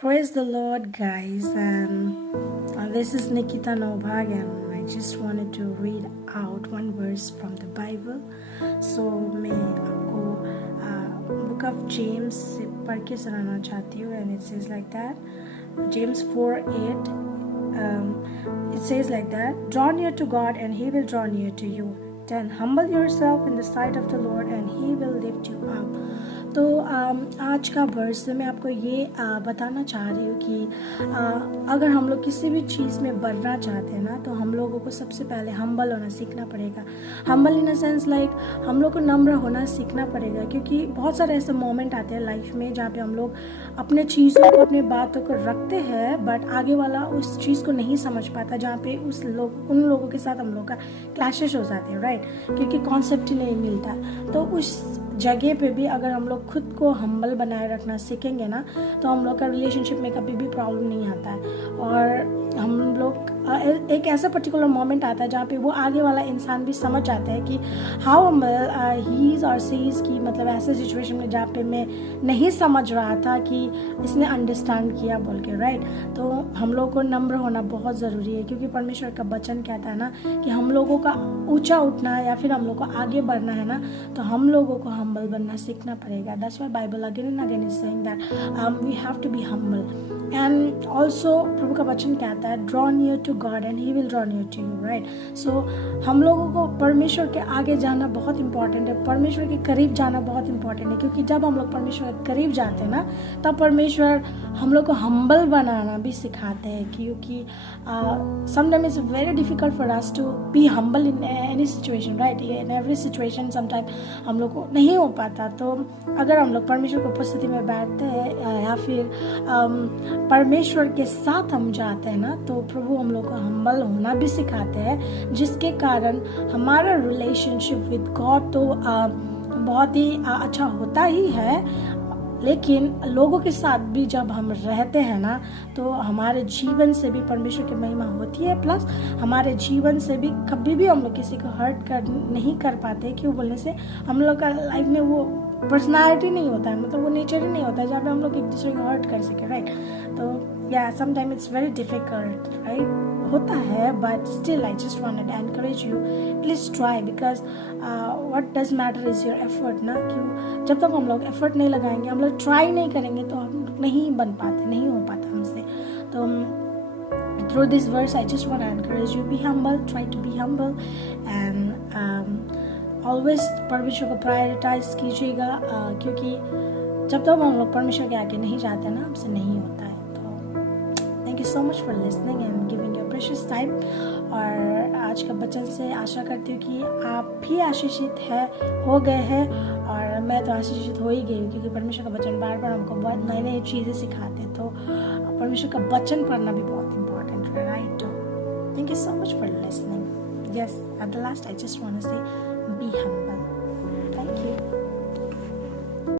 Praise the Lord, guys, and this is Nikita Novag, and I just wanted to read out one verse from the Bible. So मैं आपको book of James से पढ़ के सुनाना चाहती हूँ, and it says like that. James 4:8. It says like that. Draw near to God, and He will draw near to you. Then humble yourself in the sight of the Lord, and He will lift you up. तो आज का verse से मैं आपको ये बताना चाह रही हूँ कि अगर हम लोग किसी भी चीज़ में बढ़ना चाहते हैं ना, तो हम लोगों को सबसे पहले हम्बल होना सीखना पड़ेगा. Humble in a sense like हम लोग को नम्र होना सीखना पड़ेगा, क्योंकि बहुत सारे ऐसे मोमेंट आते हैं लाइफ में जहाँ पे हम लोग अपने चीज़ों को, अपने बातों को रखते हैं, बट आगे वाला उस चीज़ को नहीं समझ पाता, जहाँ पे उन लोगों के साथ हम लोग का क्लैशेस हो जाते हैं, राइट, क्योंकि कॉन्सेप्ट ही नहीं मिलता. तो उस जगह पे भी अगर हम लोग खुद को हम्बल बनाए रखना सीखेंगे ना, तो हम लोग का रिलेशनशिप में कभी भी प्रॉब्लम नहीं आता है. और हम लोग एक ऐसा पर्टिकुलर मोमेंट आता है जहाँ पे वो आगे वाला इंसान भी समझ आता है कि हाउ हम्बल ही इज़ और सी इज़, की मतलब ऐसे सिचुएशन में जहाँ पे मैं नहीं समझ रहा था कि इसने अंडरस्टैंड किया बोल के, राइट. तो हम लोग को नम्र होना बहुत ज़रूरी है, क्योंकि परमेश्वर का वचन कहता है ना कि हम लोगों का ऊंचा उठना है या फिर हम लोग को आगे बढ़ना है ना, तो हम लोगों को हम्बल बनना सीखना पड़ेगा. That's why Bible again and again is saying that we have to be humble. And also प्रभु का वचन कहता है draw near to God and he will draw near to you, right. So हम लोगों को परमेश्वर के आगे जाना बहुत इंपॉर्टेंट है, परमेश्वर के करीब जाना बहुत इंपॉर्टेंट है, क्योंकि जब हम लोग परमेश्वर के करीब जाते हैं ना, तब परमेश्वर हम लोग को हम्बल बनाना भी सिखाते हैं. क्योंकि sometime it's very difficult for us to be humble in any situation, right. In every situation sometime हम लोग को नहीं हो पाता. तो अगर हम लोग परमेश्वर की उपस्थिति में बैठते हैं या फिर परमेश्वर के साथ हम जाते हैं ना, तो प्रभु हम लोग को हम्बल होना भी सिखाते हैं, जिसके कारण हमारा रिलेशनशिप विद गॉड तो बहुत ही अच्छा होता ही है. लेकिन लोगों के साथ भी जब हम रहते हैं ना, तो हमारे जीवन से भी परमेश्वर की महिमा होती है. प्लस हमारे जीवन से भी कभी भी हम लोग किसी को हर्ट नहीं कर पाते. क्यों बोलने से हम लोग का लाइफ में वो पर्सनालिटी नहीं होता है, मतलब वो नेचर ही नहीं होता है जहाँ पे हम लोग एक दूसरे को हर्ट कर सके, राइट. तो या sometime it's very difficult, right, होता है, but still I just wanted to encourage you, please try, because what does matter is your effort ना. क्यों, जब तक हम लोग एफर्ट नहीं लगाएंगे, हम लोग ट्राई नहीं करेंगे, तो हम नहीं बन पाते, नहीं हो पाता हमसे. तो through this verse I just want to encourage you, be humble, try to be humble, and always परमेश्वर को प्रायोरिटाइज कीजिएगा, क्योंकि जब तक हम लोग परमेश्वर के आगे नहीं जाते ना, हमसे नहीं होता है. तो thank you so much for listening and giving your precious time. और आज का वचन से आशा करती हूँ कि आप भी आशीषित हो गए हैं, और मैं तो आशीषित हो ही गई हूँ, क्योंकि परमेश्वर का वचन बार बार हमको बहुत नई नई चीज़ें सिखाते हैं. तो परमेश्वर का वचन पढ़ना भी बहुत इंपॉर्टेंट है, right. Thank you so much for listening. Yes, at the last I just want to say be humble. Thank you.